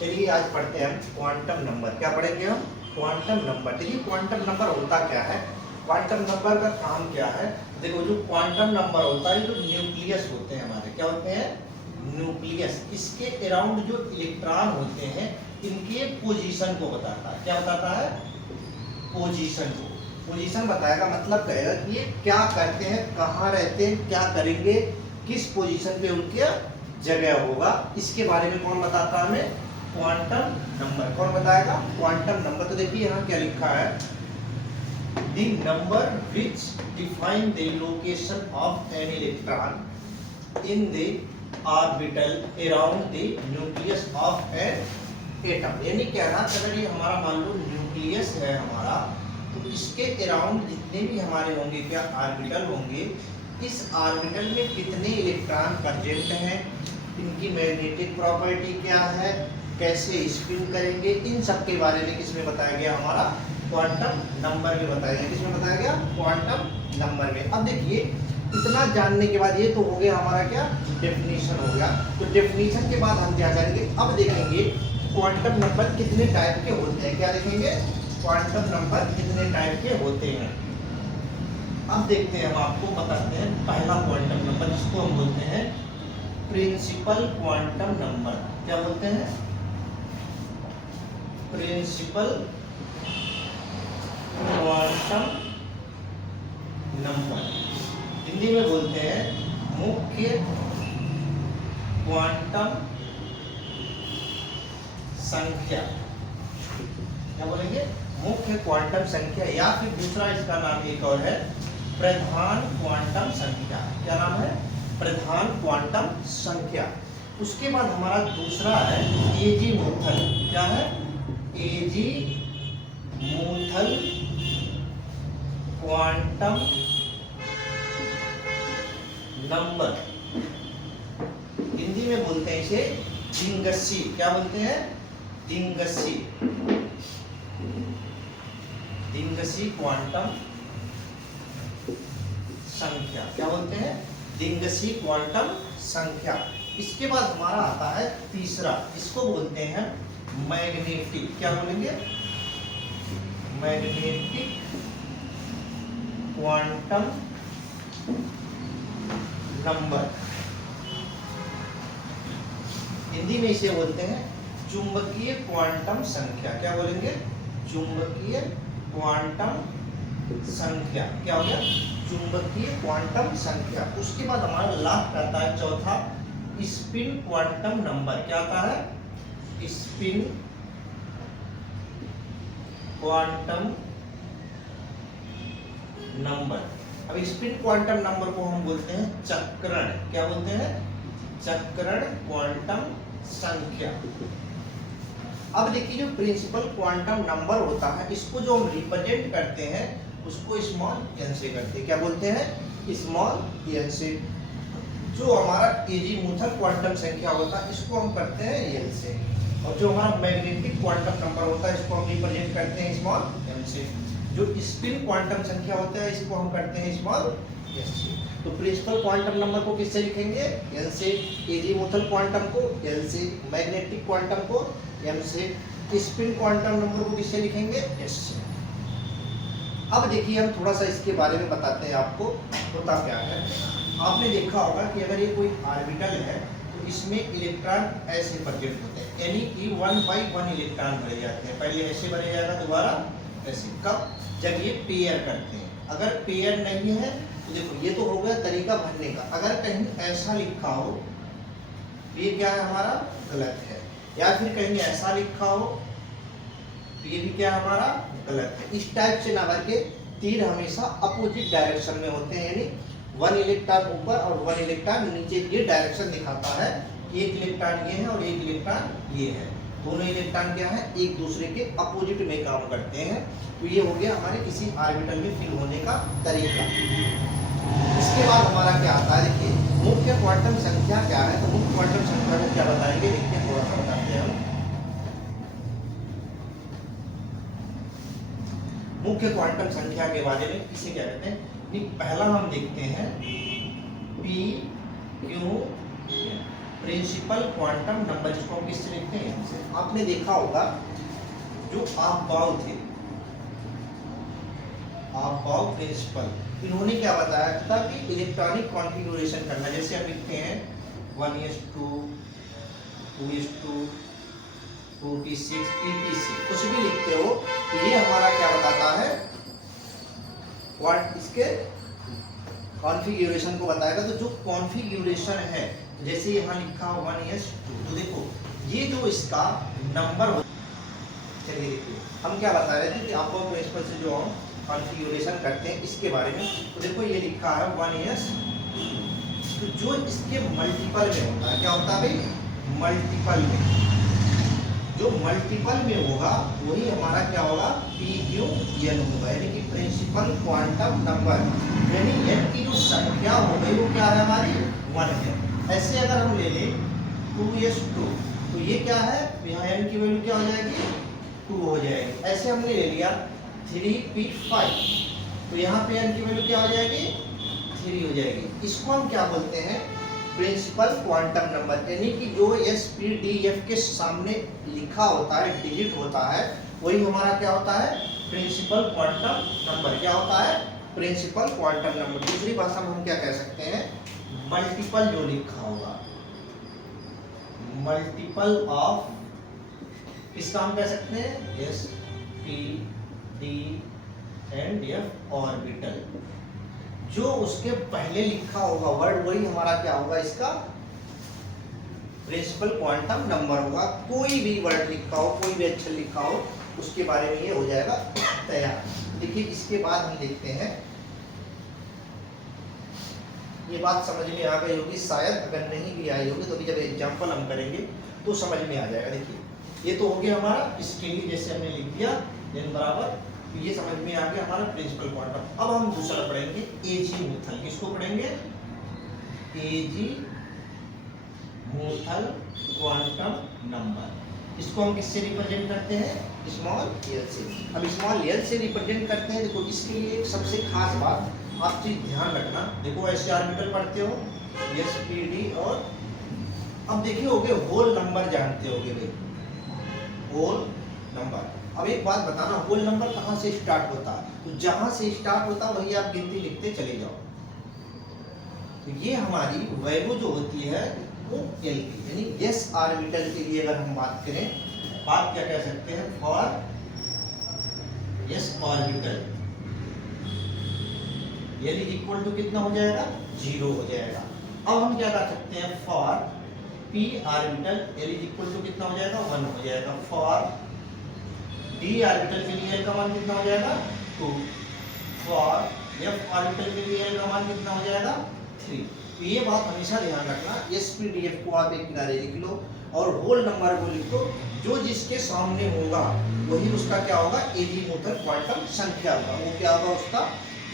चलिए आज पढ़ते हैं हम क्वांटम नंबर। क्या पढ़ेंगे हम? Quantum number. देखिए क्वांटम नंबर होता क्या है, क्वांटम नंबर का काम क्या है। देखो जो क्वांटम नंबर होता है, जो न्यूक्लियस होते हैं हमारे, क्या होते हैं? न्यूक्लियस। इसके अराउंड जो इलेक्ट्रॉन होते हैं, इनके पोजीशन को बताता है। क्या बताता है? पोजीशन को। पोजीशन बताएगा मतलब कहेगा कि ये क्या करते हैं, कहाँ रहते हैं, क्या करेंगे, किस पोजीशन पे उनके जगह होगा, इसके बारे में कौन बताता है हमें? Quantum number. कौन बताएगा? Quantum number. तो देखिए यहाँ क्या लिखा है, the number which define the location of an electron in the orbital around the nucleus of an atom. यानी कहना अगर ये हमारा मान लो न्यूक्लियस है हमारा, तो इसके अराउंड जितने भी हमारे होंगे क्या ऑर्बिटल होंगे, इस ऑर्बिटल में कितने इलेक्ट्रॉन प्रेजेंट हैं, इनकी मैग्नेटिक प्रॉपर्टी क्या है, कैसे स्पिन करेंगे, इन सब के बारे में किसमें बताया गया? हमारा क्वांटम नंबर में बताया गया। किसमें बताया गया? क्वांटम नंबर में। अब देखिए इतना जानने के बाद ये तो हो गया हमारा क्या? डेफिनेशन हो गया। तो डेफिनेशन के बाद हम क्या करेंगे, अब देखेंगे क्वांटम नंबर कितने टाइप के होते हैं। क्या देखेंगे? क्वांटम नंबर कितने टाइप के होते हैं। अब देखते हैं, हम आपको बताते हैं पहला क्वांटम नंबर, जिसको हम बोलते हैं प्रिंसिपल क्वांटम नंबर। क्या बोलते हैं? Principal quantum number. हिंदी में बोलते हैं मुख्य क्वांटम संख्या। क्या बोलेंगे? मुख्य क्वांटम संख्या, या फिर दूसरा इसका नाम एक और है प्रधान क्वांटम संख्या। क्या नाम है? प्रधान क्वांटम संख्या। उसके बाद हमारा दूसरा है एजीमुथल। क्या है? Azimuthal quantum number. हिंदी में बोलते हैं इसे डिंगसी। क्या बोलते हैं? डिंगसी। डिंगसी क्वांटम संख्या। क्या बोलते हैं? डिंगसी क्वांटम संख्या। इसके बाद हमारा आता है तीसरा, इसको बोलते हैं मैग्नेटिक। क्या बोलेंगे? Magnetic quantum number. हिंदी में इसे बोलते हैं चुंबकीय क्वांटम संख्या। क्या बोलेंगे? चुंबकीय क्वांटम संख्या। क्या हो गया? चुंबकीय क्वांटम संख्या। उसके बाद हमारा लास्ट आता है चौथा स्पिन क्वांटम नंबर। क्या आता है? Spin quantum number. अब स्पिन क्वांटम नंबर को हम बोलते हैं चक्रण। क्या बोलते हैं? चक्रण क्वांटम संख्या। अब देखिए जो प्रिंसिपल क्वांटम नंबर होता है, इसको जो हम रिप्रेजेंट करते हैं उसको स्मॉल एन से करते हैं। क्या बोलते हैं? स्मॉल एन से। जो हमारा एजीमुथल क्वांटम संख्या होता है, इसको हम करते हैं एल से। और जो हमारा मैग्नेटिक क्वांटम नंबर होता है, इसको हम रिप्रेजेंट करते हैं स्मॉल एम से। जो स्पिन क्वांटम संख्या होता है, इसको हम करते हैं स्मॉल एस से। तो प्रिंसिपल क्वांटम नंबर को किससे लिखेंगे? एल से। एजीमुथल क्वांटम को एल से। मैग्नेटिक क्वांटम को एम से। स्पिन क्वांटम नंबर को किससे लिखेंगे? एस से। अब देखिए हम थोड़ा सा इसके बारे में बताते हैं आपको होता क्या है। आपने देखा होगा कि अगर ये कोई ऑर्बिटल है, तो इसमें इलेक्ट्रॉन ऐसे प्रेजेंट होते हैं, यानी कि 1 by 1 इलेक्ट्रॉन भरे जाते हैं। पहले ऐसे भरे जाएगा, दोबारा ऐसे। कब? जब ये पेयर करते हैं। अगर पेयर नहीं है तो देखो ये तो हो गया तरीका भरने का। अगर कहीं ऐसा लिखा हो तो ये क्या है हमारा? गलत है। या फिर कहीं ऐसा लिखा हो तो ये भी क्या हमारा? गलत है। इस टाइप से ना भर के तीर हमेशा अपोजिट डायरेक्शन में होते हैं, यानी 1 इलेक्ट्रॉन ऊपर और 1 इलेक्ट्रॉन नीचे। ये डायरेक्शन दिखाता है कि एक इलेक्ट्रॉन ये है और एक इलेक्ट्रॉन ये है। दोनों इलेक्ट्रॉन क्या है? एक दूसरे के अपोजिट में काम करते हैं। तो ये हो गया हमारे किसी ऑर्बिटल में फिल होने का तरीका। इसके बाद हमारा क्या आता है? देखिए मुख्य क्वांटम संख्या क्या है। तो मुख्य क्वांटम संख्या को क्या बताएंगे? देखिए थोड़ा सा बताते हैं हम। मुख्य क्वांटम संख्या के बारे में इसे क्या कहते हैं? पहला हम देखते हैं P Q principal quantum number, जिसको हम किससे लिखते हैं? आपने देखा होगा जो अफबाउ थे, अफबाउ प्रिंसिपल, इन्होंने क्या बताया था कि इलेक्ट्रॉनिक कॉन्फ़िगरेशन करना, जैसे हम लिखते हैं 1s2 2s2 2t6 etc, कुछ भी लिखते हो तो ये हमारा क्या बताता है, इसके कॉन्फ़िगरेशन को बताएगा। तो जो कॉन्फ़िगरेशन है, जैसे यहाँ लिखा 1s2, तो देखो ये जो इसका नंबर हो, चलिए देखिए हम क्या बता रहे थे कि आपको प्रिंसिपल से जो हम कॉन्फ़िगरेशन करते हैं इसके बारे में। तो देखो ये लिखा है 1s, तो जो इसके मल्टीपल में होता है, क्या होता है भाई, मल्टीपल में, जो मल्टीपल में होगा वही हमारा क्या होगा, PQN होगा, यानी कि प्रिंसिपल क्वांटम नंबर, यानी n की जो संख्या हो गई वो क्या है हमारी 1 है। ऐसे अगर हम ले लें 2s2, तो ये क्या है, यहाँ n की वैल्यू क्या हो जाएगी, 2 हो जाएगी। ऐसे हमने ले लिया 3p5, तो यहाँ पे n की वैल्यू क्या हो जाएगी, 3 हो जाएगी। इसको हम क्या बोलते हैं, प्रिंसिपल क्वांटम नंबर, यानी कि जो SPDF के सामने लिखा होता है, डिजिट होता है, वही हमारा क्या होता है, प्रिंसिपल क्वांटम नंबर। क्या होता है, प्रिंसिपल क्वांटम नंबर। दूसरी भाषा में हम क्या कह सकते हैं, मल्टीपल जो लिखा होगा, मल्टीपल ऑफ, किसका हम कह सकते हैं, SPDF ऑर्बिटल, जो उसके पहले लिखा होगा वर्ड वही हमारा क्या होगा, इसका प्रिंसिपल क्वांटम नंबर होगा। कोई भी वर्ड लिखा हो, कोई भी अक्षर लिखा हो, उसके बारे में ये हो जाएगा तैयार। देखिए इसके बाद हम देखते हैं, ये बात समझ में आ गई होगी शायद, अगर नहीं भी आई होगी तो भी जब एग्जाम्पल हम करेंगे तो समझ में आ जाएगा। देखिए ये तो हो गया हमारा, इसके लिए जैसे हमने लिख दिया n बराबर, ये समझ में आ गया हमारा प्रिंसिपल क्वांटम। अब हम दूसरा पढ़ेंगे एजीमुथल। किसको पढ़ेंगे, एजीमुथल क्वांटम नंबर। इसको हम किससे रिप्रेजेंट करते हैं, स्मॉल एल से। अब स्मॉल एल से रिप्रेजेंट करते हैं, देखो इसके लिए एक सबसे खास बात आप चीज ध्यान रखना। देखो ऐसे ऑर्बिटल पढ़ते हो, SPD, और अब देखिए होगे होल नंबर जानते होगे भाई, होल नंबर। अब एक बात बताना, होल नंबर कहाँ से स्टार्ट होता है, तो जहां से स्टार्ट होता है वही आप गिनती लिखते चले जाओ। तो ये हमारी वैल्यू जो होती है वो L की, यानी S ऑर्बिटल के लिए अगर हम बात करें, बात क्या कह सकते हैं, for S orbital L is equal to कितना हो जाएगा, 0 हो जाएगा। अब हम क्या कर सकते हैं, for P orbital L is equal to कितना हो जाएगा, 1 हो जाएगा। फॉर D ऑर्बिटल के लिए L का मान कितना हो जाएगा, 2। फॉर F ऑर्बिटल के लिए L का मान कितना हो जाएगा, 3। तो ये बात हमेशा ध्यान रखना, SPDF को आप एक किनारे लिख लो और होल नंबर को लिख लो, जो जिसके सामने होगा वही उसका क्या होगा, एजीमुथल क्वांटम संख्या होगा। वो क्या होगा उसका,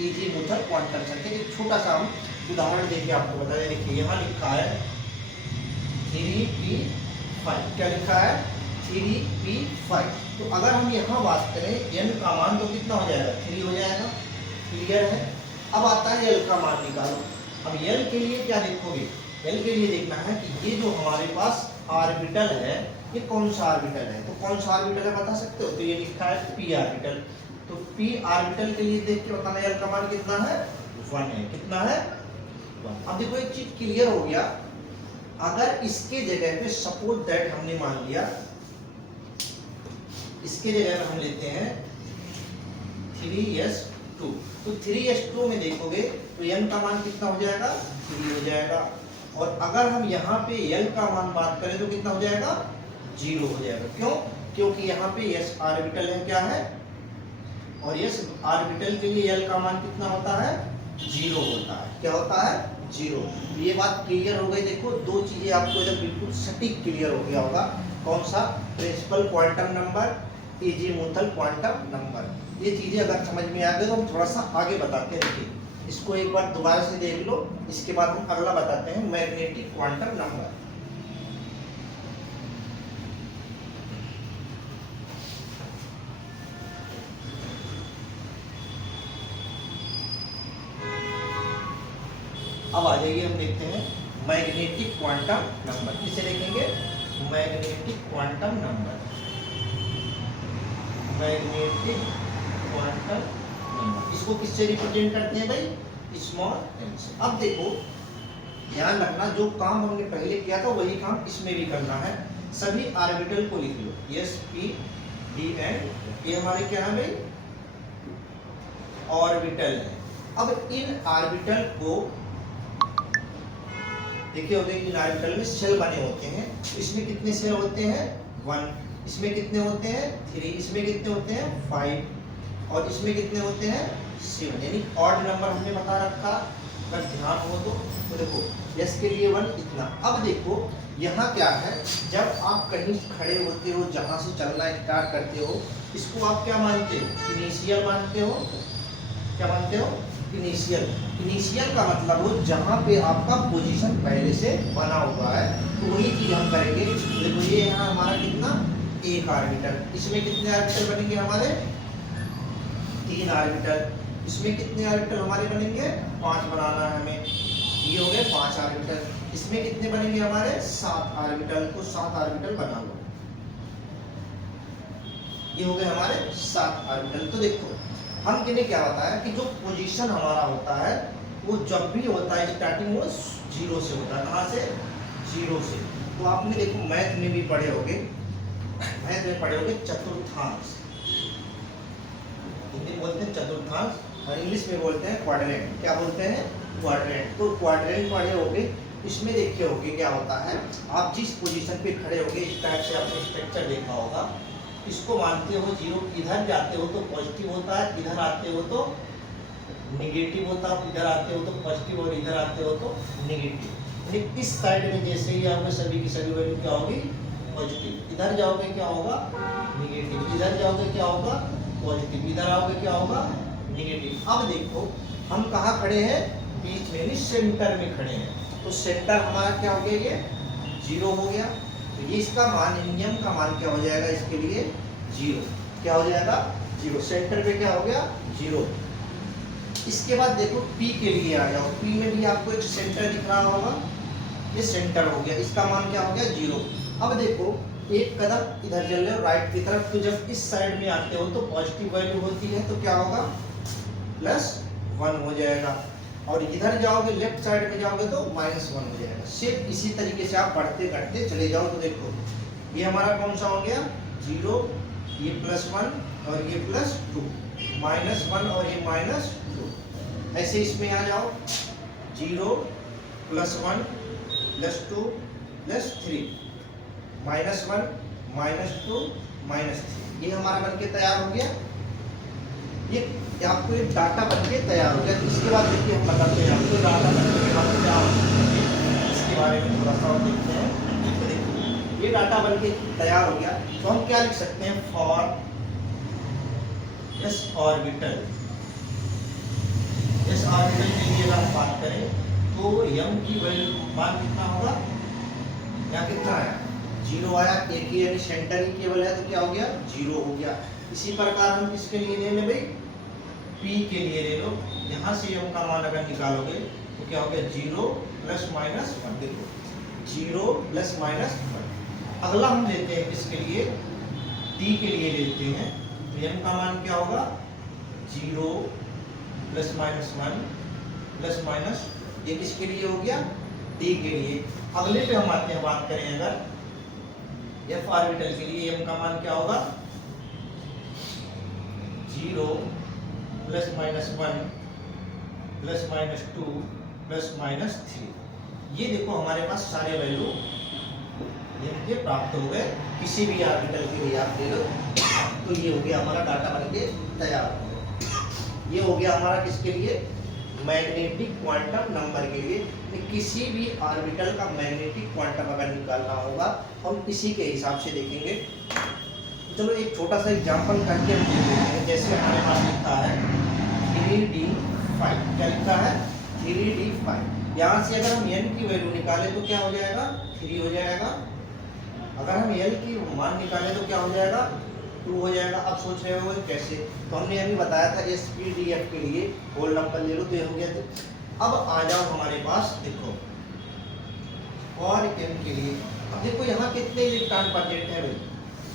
एजीमुथल क्वांटम संख्या। एक छोटा सा हम उदाहरण देखिए आपको बता दें। देखिए यहाँ लिखा है 3p5, क्या लिखा है, 3p5। तो अगर हम यहाँ बात करें n का मान तो कितना हो जाएगा, 3 हो जाएगा, क्लियर है। अब आता है L का मान निकालो। अब L के लिए क्या देखोगे, L के लिए देखना है कि ये जो हमारे पास ऑर्बिटल है ये कौन सा ऑर्बिटल है, तो कौन सा ऑर्बिटल है बता सकते हो, तो ये लिखा है p ऑर्बिटल। तो p ऑर्बिटल के लिए देख के बताना L का मान कितना है, 1 है। कितना है, 1। अब देखो एक चीज क्लियर हो गया, अगर इसके जगह पे सपोज दैट हमने मान लिया, इसके जगह पे हम लेते हैं 3s2, तो 3s2 में देखोगे तो n का मान कितना हो जाएगा, 3 हो जाएगा। और अगर हम यहाँ पे L का मान बात करें तो कितना हो जाएगा, 0 हो जाएगा। क्यों, क्योंकि यहाँ पे s ऑर्बिटल है, क्या है, और s ऑर्बिटल के लिए L का मान कितना होता है, 0 होता है। क्या होता है, 0। ये बात क्लियर हो गई। देखो दो चीजें आपको इधर बिल्कुल सटीक क्लियर हो गया होगा, कौन सा, principal quantum number, azimuthal quantum number. ये चीजें अगर समझ में आ गई तो हम थोड़ा सा आगे बताते हैं। देखिए इसको एक बार दोबारा से देख लो, इसके बाद हम अगला बताते हैं, मैग्नेटिक क्वांटम नंबर। अब आ जाइए, हम देखते हैं मैग्नेटिक क्वांटम नंबर। किसे देखेंगे, magnetic quantum number. Magnetic quantum number. इसको किससे रिप्रेजेंट करते हैं भाई? स्मॉल एम से। अब देखो ध्यान रखना, जो काम हमने पहले किया था वही काम इसमें भी करना है। सभी ऑर्बिटल को लिख लो, एस पी डी एंड, ये हमारे क्या है भाई? ऑर्बिटल है। अब इन ऑर्बिटल को देखिए होते हैं, इन ऑर्बिटल में सेल बने होते हैं। इसमें कितने सेल होते हैं? 1। इसमें कितने होते हैं? 3। इसमें कितने होते हैं? 5। और इसमें कितने होते हैं? 7। यानी ऑड नंबर हमने बता रखा, अगर ध्यान हो तो देखो एस के लिए 1 इतना। अब देखो यहाँ क्या है, जब आप कहीं खड़े होते हो, जहाँ से चलना स्टार्ट करते हो, इसको आप क्या मानते हो? इनिशियल मानते हो। क्या मानते हो? इनिशियल। इनिशियल का मतलब हो जहाँ पे आपका पोजीशन पहले से बना हुआ है, तो वही चीज हम करेंगे। देखो ये यहाँ हमारा कितना? एक ऑर्बिटल। इसमें कितने ऑर्बिटल बनेंगे हमारे? 3 ऑर्बिटल। इसमें कितने ऑर्बिटल हमारे बनेंगे? 5 बनाना है हमें। ये हो गए 5 ऑर्बिटल। इसमें कितने बनेंगे हमारे? 7 ऑर्बिटल। तो 7 ऑर्बिटल बना लो। ये हो गए हमारे 7 ऑर्बिटल। तो देखो हम किन्हें क्या बताया कि जो पोजीशन हमारा होता है वो जब भी होता है स्टार्टिंग वो 0 से होता है। कहाँ से? 0 से। तो आपने देखो मैथ में भी पढ़े होंगे, मैथ में पढ़े होंगे चतुर्थांश। हिंदी में बोलते हैं चतुर्थांश और इंग्लिश में बोलते हैं क्वाड्रेंट। क्या बोलते हैं? क्वाड्रेंट। तो क्वाड्रेंट पढ़े होंगे। इसमें देखिए होगे क्या होता है, आप जिस पोजीशन पे खड़े होगे इस टाइप से आपने स्ट्रक्चर देखा होगा। इसको मानते हो 0, इधर जाते हो तो पॉजिटिव होता है, इधर आते हो तो नेगेटिव होता है, इधर आते हो तो पॉजिटिव और इधर आते हो तो नेगेटिव। इस साइड में जैसे ही आओगे सभी की सभी वैल्यू क्या होगी? पॉजिटिव। इधर जाओगे क्या होगा? नेगेटिव। इधर जाओगे क्या होगा? पॉजिटिव। इधर आओगे क्या होगा? नेगेटिव। अब देखो हम कहाँ खड़े हैं? बीच में, सेंटर में खड़े हैं। तो सेंटर हमारा क्या हो गया? ये 0 हो गया। तो ये इसका मान, नियम का मान क्या हो जाएगा इसके लिए? 0। क्या हो जाएगा? 0। सेंटर पे क्या हो गया? 0। इसके बाद देखो P के लिए आ जाओ। P में भी आपको एक सेंटर दिख रहा होगा, ये सेंटर हो गया। इसका मान क्या हो गया? 0। अब देखो एक कदम इधर चल रहे हो राइट की तरफ, तो जब इस साइड में आते हो तो पॉजिटिव वैल्यू होती है, तो क्या होगा? +1 हो जाएगा। और इधर जाओगे लेफ्ट साइड में जाओगे तो -1 हो जाएगा। सिर्फ इसी तरीके से आप बढ़ते बढ़ते चले जाओ। तो देखो ये हमारा कौन सा हो गया? 0, ये +1 और ये +2, -1 और ये -2। ऐसे इसमें आ जाओ 0, +1, +2, +3, -1, -2, -3। ये हमारा बनके तैयार हो गया। ये आपको एक डाटा बनके तैयार हो गया। इसके बाद देखिए हम बताते हैं आपको डाटा बनने के बाद क्या इसके बारे में थोड़ा सा देखते हैं। तो देखिए ये डाटा बनके तैयार हो गया, तो हम क्या लिख सकते हैं? For S orbital. S orbital के लिए अगर हम बात करें तो m की वैल्यू मान कितना होगा? यहाँ कितना आया? 0 आया। एक ही यानी सेंटर ही केवल है, तो क्या हो गया? 0 हो गया। इसी प्रकार हम किसके लिए ले लें भाई? P के लिए ले लो। यहाँ से m का मान अगर निकालोगे तो क्या हो गया? 0 ± 1। देखो 0 ± 1। अगला हम लेते हैं किसके लिए? D के लिए लेते हैं। तो m का मान क्या होगा? 0 ± 1 ± ये किसके लिए हो गया? D के लिए। अगले पे हम आते हैं, बात करें अगर F ऑर्बिटल के लिए m का मान क्या होगा? 0 ± 1 ± 2 ± 3। ये देखो हमारे पास सारे वैल्यू इनके प्राप्त हो गए। किसी भी ऑर्बिटल के लिए आप ले लो। तो ये हो गया हमारा डाटा बनके तैयार हो गया। ये हो गया हमारा किसके लिए? मैग्नेटिक क्वांटम नंबर के लिए। किसी भी ऑर्बिटल का मैग्नेटिक क्वांटम अगर निकालना होगा हम इसी के हिसाब से देखेंगे। चलो एक छोटा सा एग्जांपल करके हम देख लेते हैं। जैसे हमारे पास लिखा है 3d5। क्या लिखा है? 3d5। यहाँ से अगर हम n की वैल्यू निकालें तो क्या हो जाएगा? 3 हो जाएगा। अगर हम l की मान निकालें तो क्या हो जाएगा? 2 हो जाएगा। अब सोच रहे हो कैसे? तो हमने अभी बताया था SPDF के लिए होल नंबर ले लो, तो ये हो गया। अब आ जाओ हमारे पास, देखो और m के लिए। अब देखो यहाँ कितने इलेक्ट्रॉन प्रेजेंट है भाई?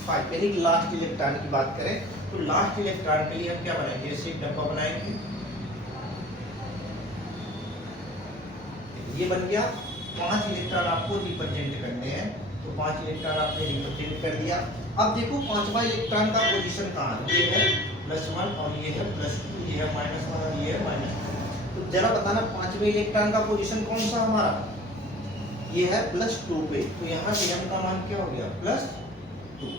5। यानी लास्ट इलेक्ट्रॉन की बात करें तो लास्ट इलेक्ट्रॉन के लिए हम क्या बनाएंगे, ऐसे एक डब्बा बनाएंगे, ये बन गया। 5 इलेक्ट्रॉन आपको रिप्रेजेंट करने हैं, तो 5 इलेक्ट्रॉन आपने रिप्रेजेंट कर दिया। अब देखो 5वां इलेक्ट्रॉन का पोजीशन कहाँ है, ये है +1 और ये है +2, ये है -1 और ये है -2। तो जरा बताना 5वें इलेक्ट्रॉन का पोजीशन कौन सा हमारा, ये है +2 पे, तो यहाँ से m का मान क्या हो गया, +2।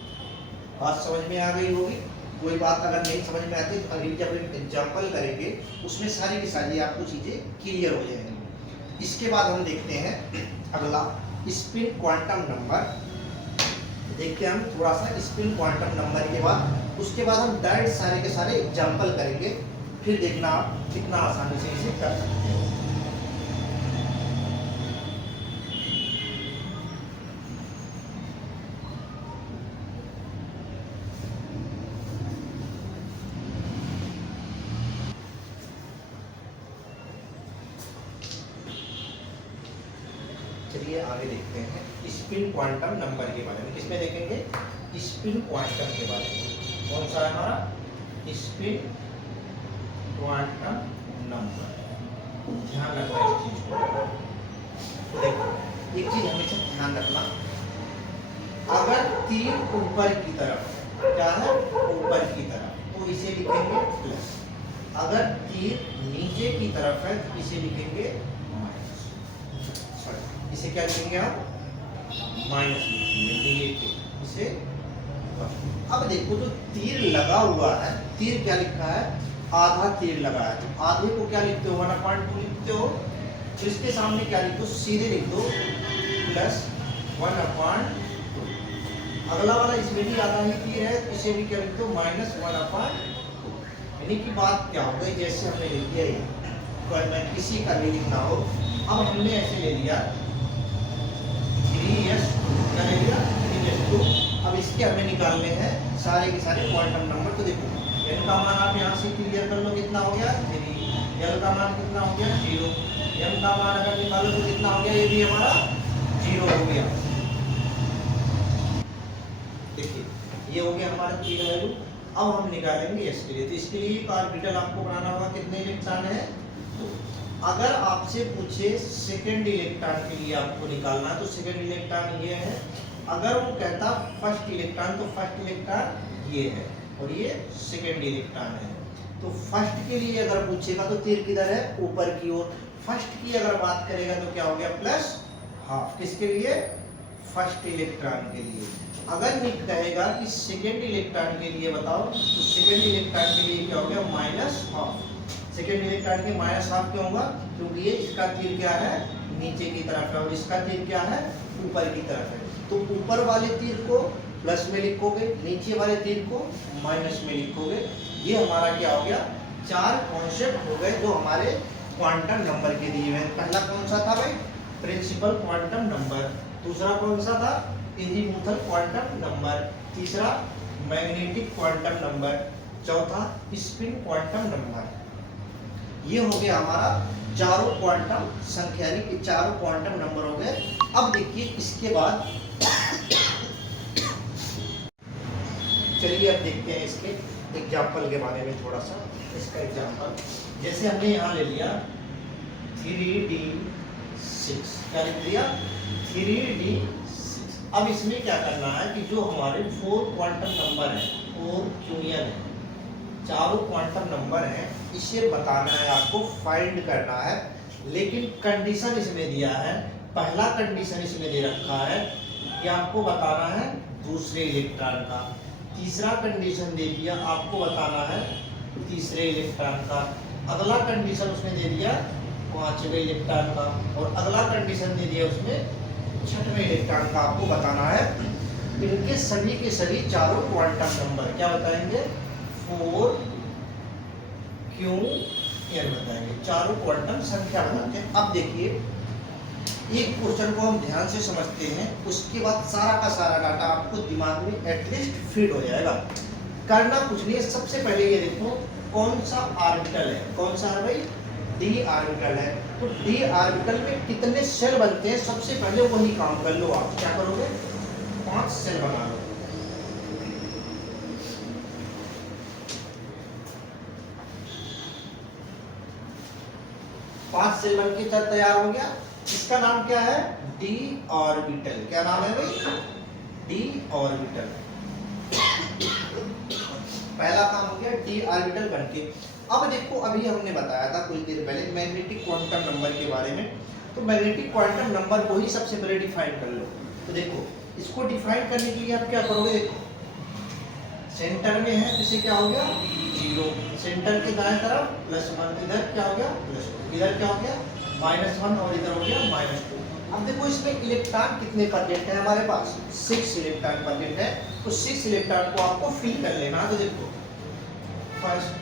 बात समझ में आ गई होगी। कोई बात अगर नहीं समझ में आती तो अगली जब एग्जाम्पल करेंगे उसमें सारी की सारी आपको चीजें क्लियर हो जाएंगी। इसके बाद हम देखते हैं अगला स्पिन क्वांटम नंबर। देखते हैं हम थोड़ा सा स्पिन क्वांटम नंबर के बाद, उसके बाद हम डायरेक्ट सारे के सारे एग्जाम्पल करेंगे, फिर देखना आप कितना आसानी से इसे कर सकते हो। चलिए आगे देखते हैं स्पिन क्वांटम नंबर के बारे में। किसमें देखेंगे, स्पिन क्वांटम के बारे में। कौन सा है हमारा, स्पिन क्वांटम नंबर। ध्यान रखना इस चीज को। देखो एक चीज हमेशा ध्यान रखना, अगर तीर ऊपर की तरफ क्या है, ऊपर की तरफ, तो इसे लिखेंगे प्लस। अगर तीर नीचे की तरफ है तो इसे लिखेंगे माइनस। इसे क्या लिखेंगे आप, माइनस लिखेंगे इसे। अब देखो जो तीर लगा हुआ है, तीर क्या लिखा है, आधा तीर लगा है, तो आधे को क्या लिखते हो, 1/2 लिखते हो। तो इसके सामने क्या लिख दो, सीधे लिख दो +1/2। अगला वाला इसमें भी आधा ही तीर है, तो इसे भी क्या लिख दो, -1/2। यानी कि बात क्या हो गई, जैसे हमने लिख दिया ये, मैं किसी का भी लिखना हो, अब हमने ऐसे ले लिया 3s2, क्या ले लिया 3s2। अब इसके हमें निकालने हैं सारे के सारे क्वांटम नंबर। तो देखो n का मान आप यहाँ से क्लियर कर लो, कितना हो गया 3, l का मान कितना हो गया 0, m का मान अगर निकालो तो कितना हो गया, ये भी हमारा 0 हो गया। देखिए ये हो गया हमारा 3 वैल्यू। अब हम निकालेंगे इसके लिए, तो इसके लिए एक ऑर्बिटल आपको बनाना होगा। कितने इलेक्ट्रॉन है, तो अगर आपसे पूछे सेकंड इलेक्ट्रॉन के लिए आपको निकालना है, तो सेकंड इलेक्ट्रॉन ये है। अगर वो कहता फर्स्ट इलेक्ट्रॉन, तो फर्स्ट इलेक्ट्रॉन ये है और ये सेकंड इलेक्ट्रॉन है। तो फर्स्ट के लिए अगर पूछेगा तो तीर किधर है, ऊपर की ओर। फर्स्ट की अगर बात करेगा तो क्या हो गया, +12। किसके लिए, फर्स्ट इलेक्ट्रॉन के लिए। अगर नीट कहेगा कि सेकंड इलेक्ट्रॉन के लिए बताओ, तो सेकंड इलेक्ट्रॉन के लिए क्या हो गया, -12। सेकेंड इलेक्ट्रॉन के -12 क्यों होगा, क्योंकि ये इसका तीर क्या है, नीचे की तरफ है और इसका तीर क्या है, ऊपर की तरफ है। तो ऊपर वाले तीर को प्लस में लिखोगे, नीचे वाले तीर को माइनस में लिखोगे। ये हमारा क्या हो गया, 4 कॉन्सेप्ट हो गए जो हमारे क्वांटम नंबर के दिए हुए। पहला कौन सा था भाई, प्रिंसिपल क्वांटम नंबर। दूसरा कौन सा था, अजीमुथल क्वांटम नंबर। तीसरा मैग्नेटिक क्वांटम नंबर। चौथा स्पिन क्वांटम नंबर। ये हो गया हमारा चारों क्वांटम संख्या, यानी कि चारों क्वांटम नंबर हो गए। अब देखिए इसके बाद चलिए अब देखते हैं इसके एग्जाम्पल के बारे में थोड़ा सा। इसका एग्जाम्पल जैसे हमने यहाँ ले लिया 3d6, क्या लिख दिया 3d6। अब इसमें क्या करना है कि जो हमारे 4 क्वांटम नंबर हैं, 4 यूनियन है, चारों क्वांटम नंबर हैं, इसे बताना है आपको, फाइंड करना है। लेकिन कंडीशन इसमें दिया है, पहला कंडीशन इसमें दे रखा है कि आपको बताना है दूसरे इलेक्ट्रॉन का। तीसरा कंडीशन दे दिया, आपको बताना है तीसरे इलेक्ट्रॉन का। अगला कंडीशन उसने दे दिया 5वें इलेक्ट्रॉन का, और अगला कंडीशन दे दिया उसने 6वें इलेक्ट्रॉन का। आपको बताना है इनके सभी के सभी चारों क्वांटम नंबर क्या बताएंगे, 4 क्यों n बताएंगे, चारों क्वांटम संख्या बताते हैं। अब देखिए एक क्वेश्चन को हम ध्यान से समझते हैं, उसके बाद सारा का सारा डाटा आपको दिमाग में एटलीस्ट फिट हो जाएगा। करना कुछ नहीं है, सबसे पहले ये देखो कौन सा ऑर्बिटल है, कौन सा है भाई, d ऑर्बिटल है। तो d ऑर्बिटल में कितने सेल बनते हैं, सबसे पहले वही काम कर लो। आप क्या करोगे, 5 सेल बना लो। 5 सेल बन के तैयार हो गया। इसका नाम क्या है? D orbital. क्या नाम है भाई? D orbital. पहला काम हो गया डी ऑर्बिटल बनके। अब देखो अभी हमने बताया था कुछ देर पहले मैग्नेटिक क्वांटम नंबर के बारे में, तो मैग्नेटिक क्वांटम नंबर को ही सबसे पहले डिफाइन कर लो। तो देखो इसको डिफाइन करने के लिए आप क्या करोगे? देखो सेंटर में है, इसे क्या हो गया? 0। सेंटर के दाएं तरफ +1, इधर क्या हो गया? +2, इधर क्या हो गया? -1 और इधर हो गया -2। अब देखो इसमें इलेक्ट्रॉन कितने परसेंट है हमारे पास? 6 इलेक्ट्रॉन परसेंट है। तो 6 इलेक्ट्रॉन को आपको फिल कर लेना। तो देखो फर्स्ट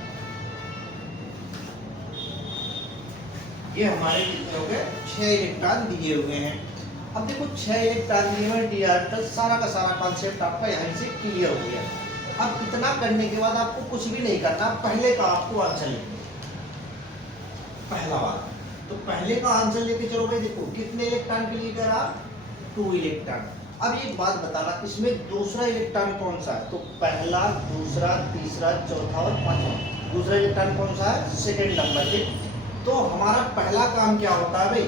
ये हमारे कितने हो गए? 6 इलेक्ट्रॉन दिए हुए हैं। अब देखो 6 इलेक्ट्रॉन दिए हुए डी ऑर्बिटल, सारा का सारा कॉन्सेप्ट आपका यहाँ से क्लियर हो गया। अब इतना करने के बाद आपको कुछ भी नहीं करना, पहले का आपको आंसर लिखना, पहला वाला। तो पहले का आंसर लेके चलो भाई। देखो कितने इलेक्ट्रॉन के लिए करा? 2 इलेक्ट्रॉन। अब एक बात बताना, इसमें दूसरा इलेक्ट्रॉन कौन सा है? तो पहला, दूसरा, तीसरा, चौथा और पांचवा। दूसरा इलेक्ट्रॉन कौन सा है? सेकंड नंबर पे। तो हमारा पहला काम क्या होता है भाई?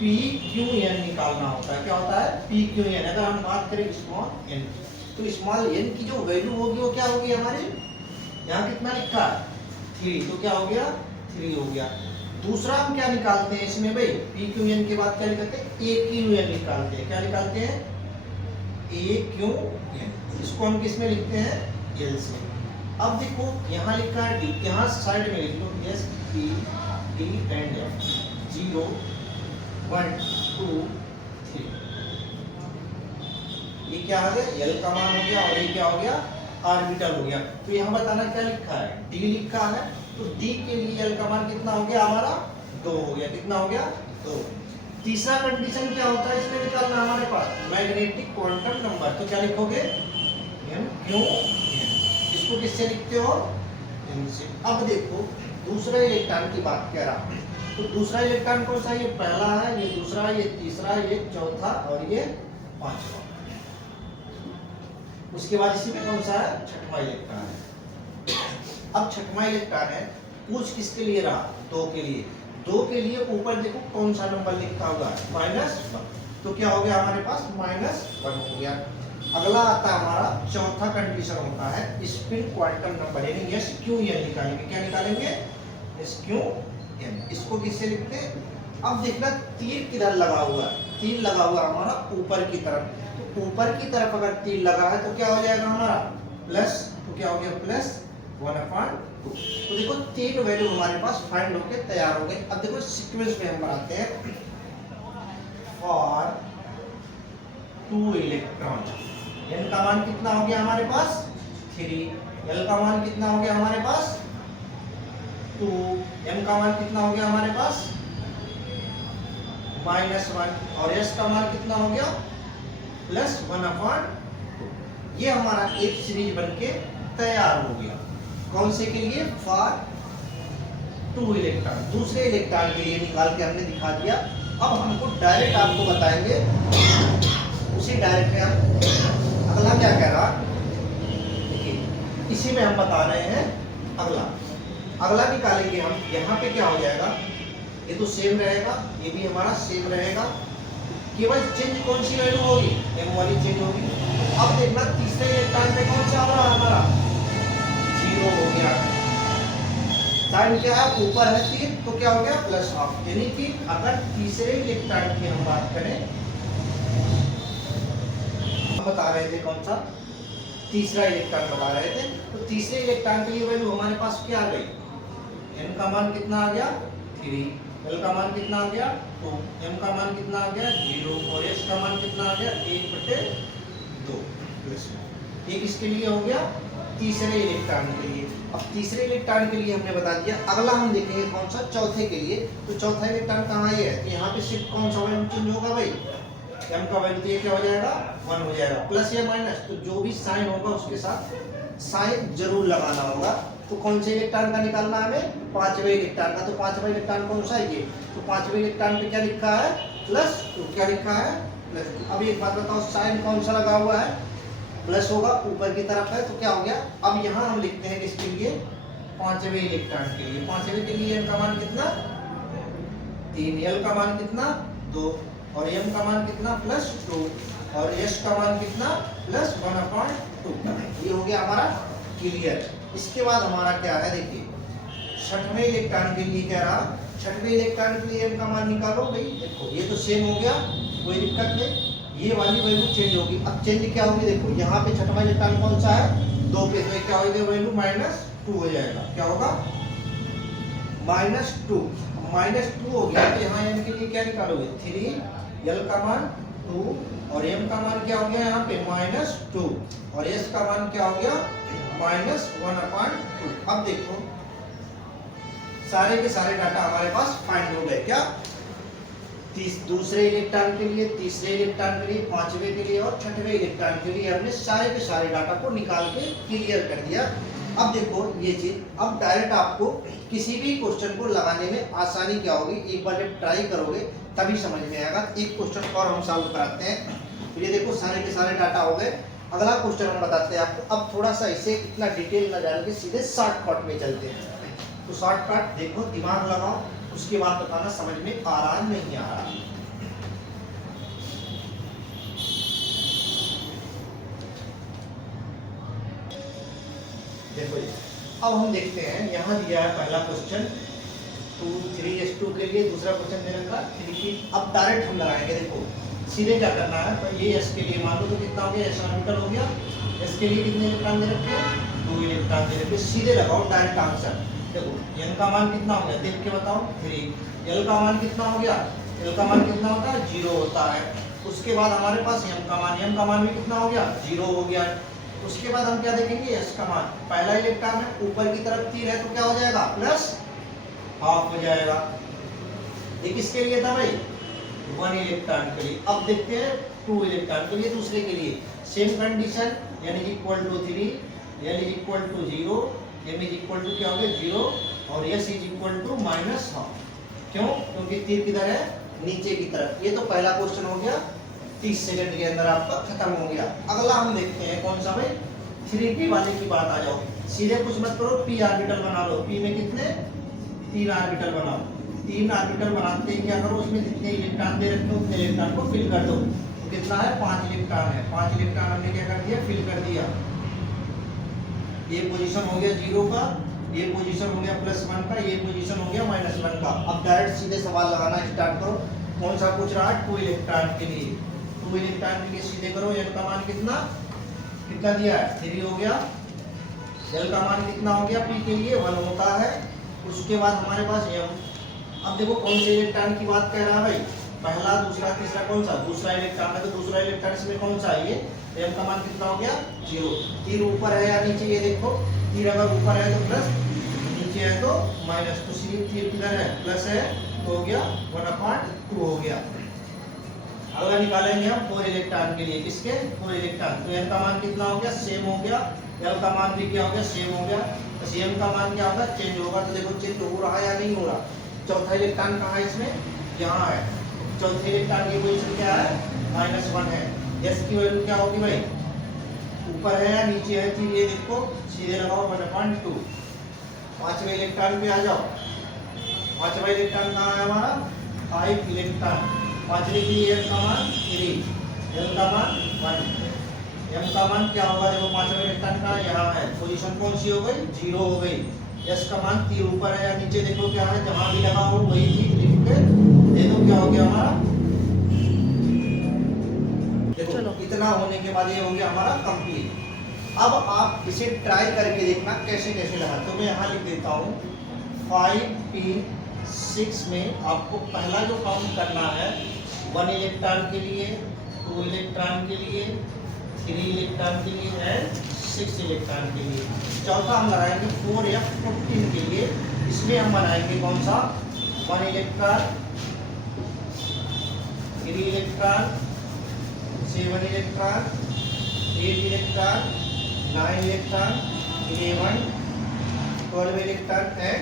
PQN निकालना होता है। क्या होता है? PQN। अगर हम बात करें स्मॉल n, तो स्मॉल n की जो वैल्यू होगी वो क्या होगी हमारी? यहाँ कितना लिखा है? 3। तो क्या हो गया? 3 हो गया। दूसरा हम क्या निकालते हैं इसमें भाई? PQN के बाद क्या निकालते हैं? AQN निकालते हैं। क्या निकालते हैं? AQN। इसको हम किस में लिखते हैं? L से। अब देखो यहाँ लिखा है D, यहाँ साइड में लिख लो S P D and F। 0 1 2 3। ये क्या हो गया? L का मान हो गया और ये क्या हो गया? ऑर्बिटल हो गया। तो यहाँ बताना क्या लिखा है? D लिखा है। तो D के लिए L का मान कितना हो गया हमारा? 2 हो गया। कितना हो गया? 2। तीसरा कंडीशन क्या होता है इसमें निकालना हमारे पास? Magnetic quantum number. तो क्या लिखोगे? MQN। इसको किससे लिखते हो? N से। अब देखो दूसरा इलेक्ट्रॉन की बात कर रहा हूं। तो दूसरा इलेक्ट्रॉन कौन सा है? ये पहला है, ये दूसरा, ये तीसरा, ये चौथा और ये पांचवा। उसके बाद इसी में कौन सा है? छठवां इलेक्ट्रॉन है। अब छठवां इलेक्ट्रॉन है, पूछ किसके लिए रहा? 2 के लिए। 2 के लिए ऊपर देखो कौन सा नंबर लिखा हुआ है? -1। तो क्या हो गया हमारे पास? -1 हो गया। अगला आता है हमारा चौथा कंडीशन होता है स्पिन क्वांटम नंबर, यानी SQN निकालेंगे। क्या निकालेंगे? SQN। इसको किससे लिखते हैं? अब देखना तीर किधर लगा हुआ है? तीर लगा हुआ हमारा ऊपर की तरफ। तो ऊपर की तरफ अगर तीर लगा है तो क्या हो जाएगा हमारा? प्लस। तो क्या हो गया? +1/2। तो देखो 3 वैल्यू हमारे पास फाइंड होके तैयार हो गए। अब देखो सीक्वेंस में हम बनाते हैं। फॉर 2 इलेक्ट्रॉन, n का मान कितना हो गया हमारे पास? 3। l का मान कितना हो गया हमारे पास? 2। m का मान कितना हो गया हमारे पास? -1। और s का मान कितना हो गया? +1/2। ये हमारा एक सीरीज बनके तैयार हो गया। कौन से के लिए? For 2 electron. दूसरे इलेक्ट्रॉन के लिए निकाल के हमने दिखा दिया। अब हमको डायरेक्ट आपको बताएंगे, उसी डायरेक्ट में हम अगला क्या कह रहा? देखिए इसी में हम बता रहे हैं अगला निकालेंगे हम। यहाँ पे क्या हो जाएगा? ये तो सेम रहेगा, ये भी हमारा सेम रहेगा। केवल चेंज कौन सी वैल्यू होगी? m वाली चेंज होगी। अब देखना तीसरे इलेक्ट्रॉन पे कौन सा आ रहा है हमारा? 0 हो गया। साइन क्या है? ऊपर है तीर, तो क्या हो गया? +1/2। यानी कि अगर तीसरे इलेक्ट्रॉन की हम बात करें, बता रहे थे कौन सा? तीसरा इलेक्ट्रॉन बता रहे थे। तो तीसरे इलेक्ट्रॉन के लिए वैल्यू हमारे पास क्या आ गई? n का मान कितना आ गया? 3। l का मान कितना आ गया? 2। m का मान कितना आ गया? 0। और s का मान कितना आ गया? 1/2 +1। ये किसके लिए हो गया? तीसरे इलेक्ट्रॉन के लिए। अब तीसरे इलेक्ट्रॉन के लिए हमने बता दिया। अगला हम देखेंगे कौन सा? चौथे के लिए। तो चौथा इलेक्ट्रॉन कहाँ है? तो यहाँ पे सिर्फ कौन सा वैल्यू चेंज होगा भाई? m का वैल्यू तो ये क्या हो जाएगा? 1 हो जाएगा। प्लस या माइनस, तो जो भी साइन होगा उसके साथ साइन जरूर लगाना होगा। तो कौन से इलेक्ट्रॉन का निकालना है हमें? 5वें इलेक्ट्रॉन का। तो 5वां इलेक्ट्रॉन कौन सा है? ये। तो 5वें इलेक्ट्रॉन पे क्या लिखा है? प्लस। तो क्या लिखा है? प्लस। अब एक बात बताओ, साइन कौन सा लगा हुआ है? प्लस होगा, ऊपर की तरफ है, तो क्या हो गया? अब यहाँ हम लिखते हैं किसके लिए? पांचवें इलेक्ट्रॉन के लिए, पांचवें के लिए m का मान कितना 3, l का मान कितना 2 और m का मान कितना +2 और s का मान कितना +1/2। ये हो गया हमारा क्लियर। इसके बाद हमारा क्या है देखिए, छठवें इलेक्ट्रॉन के लिए कह रहा, छठवें इलेक्ट्रॉन के लिए m का मान निकालो भाई। देखो ये तो सेम हो गया, कोई दिक्कत नहीं, ये वाली वैल्यू चेंज होगी। अब चेंज क्या होगी, देखो यहाँ पे छठवां इलेक्ट्रॉन कौन सा है 2 पे, तो क्या होगा वैल्यू -2 हो जाएगा। क्या होगा -2, -2 हो गया। तो यहाँ m के लिए क्या निकालोगे 3, l का मान 2 और m का मान क्या हो गया यहाँ पे -2 और s का मान क्या हो गया -1/2। अब देखो सारे के सारे डाटा हमारे पास फाइंड हो गए। क्या दूसरे इलेक्ट्रॉन के लिए, तीसरे इलेक्ट्रॉन के लिए, पांचवें के लिए और छठवें इलेक्ट्रॉन के लिए हमने सारे के सारे डाटा को निकाल के क्लियर कर दिया। अब देखो ये चीज, अब डायरेक्ट आपको किसी भी क्वेश्चन को लगाने में आसानी क्या होगी, एक बार जब ट्राई करोगे तभी समझ में आएगा। एक क्वेश्चन और हम सॉल्व कराते हैं। तो ये देखो सारे के सारे डाटा हो गए। अगला क्वेश्चन हम बताते हैं आपको। अब थोड़ा सा इसे इतना डिटेल न डाल के सीधे शॉर्टकट में चलते हैं। तो शॉर्टकट देखो, दिमाग लगाओ, उसके बाद बताना समझ में आ रहा नहीं आ रहा। देखो अब हम देखते हैं, यहाँ दिया है पहला क्वेश्चन 2 3s2 के लिए, दूसरा क्वेश्चन दे रखा 3। अब डायरेक्ट हम लगाएंगे। देखो सीधे क्या करना है, तो ये s के लिए मान लो तो कितना हो गया, s ऑर्बिटल हो गया। s के लिए कितने इलेक्ट्रॉन दे रखे हैं 2 इलेक्ट्रॉन दे रखे। सीधे लगाओ डायरेक्ट आंसर। देखो n का मान कितना हो गया देख के बताओ 3, l का मान कितना हो गया, l का मान कितना होता है 0 होता है। उसके बाद हमारे पास m का मान भी कितना हो गया 0 हो गया। उसके बाद हम क्या देखेंगे s का मान, पहला इलेक्ट्रॉन है ऊपर की तरफ तीर है तो क्या हो जाएगा +½ हो जाएगा। ये किसके लिए था भाई 1 इलेक्ट्रॉन के लिए। अब देखते हैं 2 इलेक्ट्रॉन के लिए, दूसरे के लिए same condition, n = 3, l = 0, m = क्या हो गया 0 और s = -½ क्यों, क्योंकि तीर किधर है नीचे की तरफ। ये तो पहला क्वेश्चन हो गया, 30 सेकंड के अंदर आपका खत्म हो गया। अगला हम देखते हैं कौन सा भाई 3p वाले की बात आ जाओ। सीधे कुछ मत करो, p ऑर्बिटल बना लो। p में कितने 3 ऑर्बिटल बनाओ। 3 ऑर्बिटल बनाते ही क्या करो, उसमें जितने इलेक्ट्रॉन दे रखे हो उतने इलेक्ट्रॉन को फिल कर दो। तो कितना है 5 इलेक्ट्रॉन है, 5 इलेक्ट्रॉन हमने क्या कर दिया फिल कर दिया। ये पोजीशन हो गया 0 का, ये पोजीशन हो गया +1 का, ये पोजीशन हो गया -1 का। अब डायरेक्ट सीधे सवाल लगाना स्टार्ट करो। कौन सा पूछ रहा है 2 इलेक्ट्रॉन के लिए, 2 इलेक्ट्रॉन के लिए सीधे करो। n का मान कितना दिया है 3 हो गया, l का मान कितना हो गया p के लिए 1 होता है। उसके बाद हमारे पास m। अब देखो कौन से इलेक्ट्रॉन की बात कर रहा है भाई, पहला दूसरा तीसरा, कौन सा दूसरा इलेक्ट्रॉन है, तो दूसरा इलेक्ट्रॉन इसमें कौन सा है ये, m का मान कितना हो गया 0। तीर ऊपर है या नीचे, ये देखो तीर अगर ऊपर है तो प्लस, नीचे है तो माइनस। तो तीर किधर है प्लस है तो हो गया 1/2 हो गया। अगला निकालेंगे हम 4 इलेक्ट्रॉन के लिए, किसके 4 इलेक्ट्रॉन। तो n का मान कितना हो गया सेम हो गया, l का मान भी क्या हो गया सेम हो गया। तो m का मान क्या होगा चेंज होगा। तो देखो चेंज हो रहा है या नहीं हो रहा। चौथा इलेक्ट्रॉन कहाँ है इसमें, यहाँ है। चौथे इलेक्ट्रॉन की पोजीशन क्या है -1 है। s की वैल्यू क्या होगी भाई, ऊपर है या नीचे है, तो ये देखो सीधे लगाओ 1/2। पांचवें इलेक्ट्रॉन पे आ जाओ। पांचवा इलेक्ट्रॉन कहाँ है हमारा 5 इलेक्ट्रॉन। पांचवें के लिए m का मान 3, l का मान 1, m का मान क्या होगा, देखो पांचवें इलेक्ट्रॉन का यहाँ है, पोजीशन कौन सी हो गई 0 हो गई। s का मान तीर ऊपर है या नीचे, देखो क्या है, जहां भी लगा हो वही चीज लिख के दे दो। क्या हो गया हमारा, देखो इतना होने के बाद ये हो गया हमारा कंप्लीट। अब आप इसे ट्राई करके देखना कैसे कैसे लगा। तो मैं यहाँ लिख देता हूँ 5p6 में आपको पहला जो काउंट करना है 1 इलेक्ट्रॉन के लिए, 2 इलेक्ट्रॉन के लिए, 3 इलेक्ट्रॉन के लिए एंड 6 इलेक्ट्रॉन के लिए। चौथा हम लगाएंगे 4f14 के लिए। इसमें हम बनाएंगे कौन सा 1 electron, 3 electron, 7 electron, 8 electron, 9 electron, 11, 12 electron and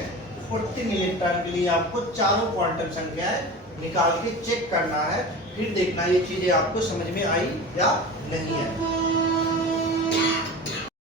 14 electron के लिए आपको चारों क्वांटम संख्याएं निकाल के चेक करना है। फिर देखना ये चीजें आपको समझ में आई या नहीं है।